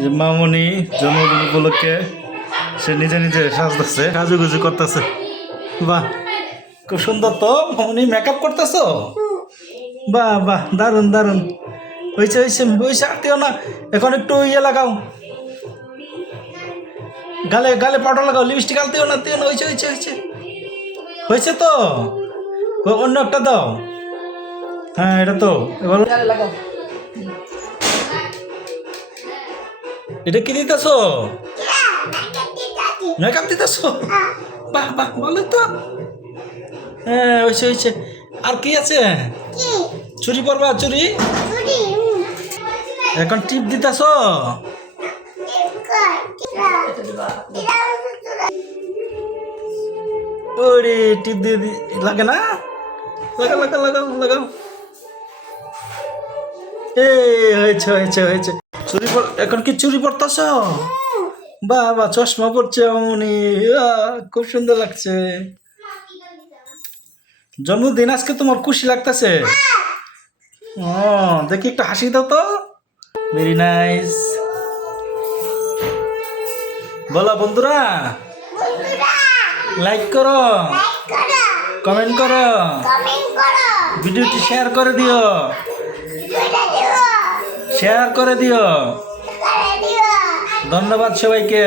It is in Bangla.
যে মামনি জন্মদিন উপলক্ষে সে নিজে নিজে সাজতেছে, সাজুগুজু করতেছে। বাহ, খুব সুন্দর তো। মামনি মেকআপ করতেছো? বাহ বাহ, দারুণ দারুণ। হয়েছে হয়েছে হয়েছে, আটটিও না। এখন একটু ইয়ে লাগাও, গালে গালে পাউডার লাগাও, লিপস্টিক আলতেও না, তেও না। হয়েছে হয়েছে হয়েছে হয়েছে তো। অন্য একটা দাও। হ্যাঁ, এটা তো এবার এটা কি দিতেছো? মেকআপ দিতেছো? বাহ বাহ, ভালো তো। হ্যাঁ, হয়েছে হয়েছে। আর কি আছে? চুরি পরবা? চুরি এখন টিপ দিতেছো? ওরে, টিপ দিয়ে লাগে না? লাগাও লাগাও লাগাও লাগাও। হয়েছে হয়েছে হয়েছে। চুরি এখন কি চুরি পরতেছ? বাহ বাহ, চশমা পড়ছে অমনি। খুব সুন্দর লাগছে। জন্মদিন আজকে তোমার খুশি লাগতেছে? ও, দেখি একটু হাসি দাও তো। Very nice. বলো বন্ধুরা, লাইক করো, কমেন্ট করো, ভিডিওটি শেয়ার করে দিও, শেয়ার করে দিও। ধন্যবাদ সবাইকে।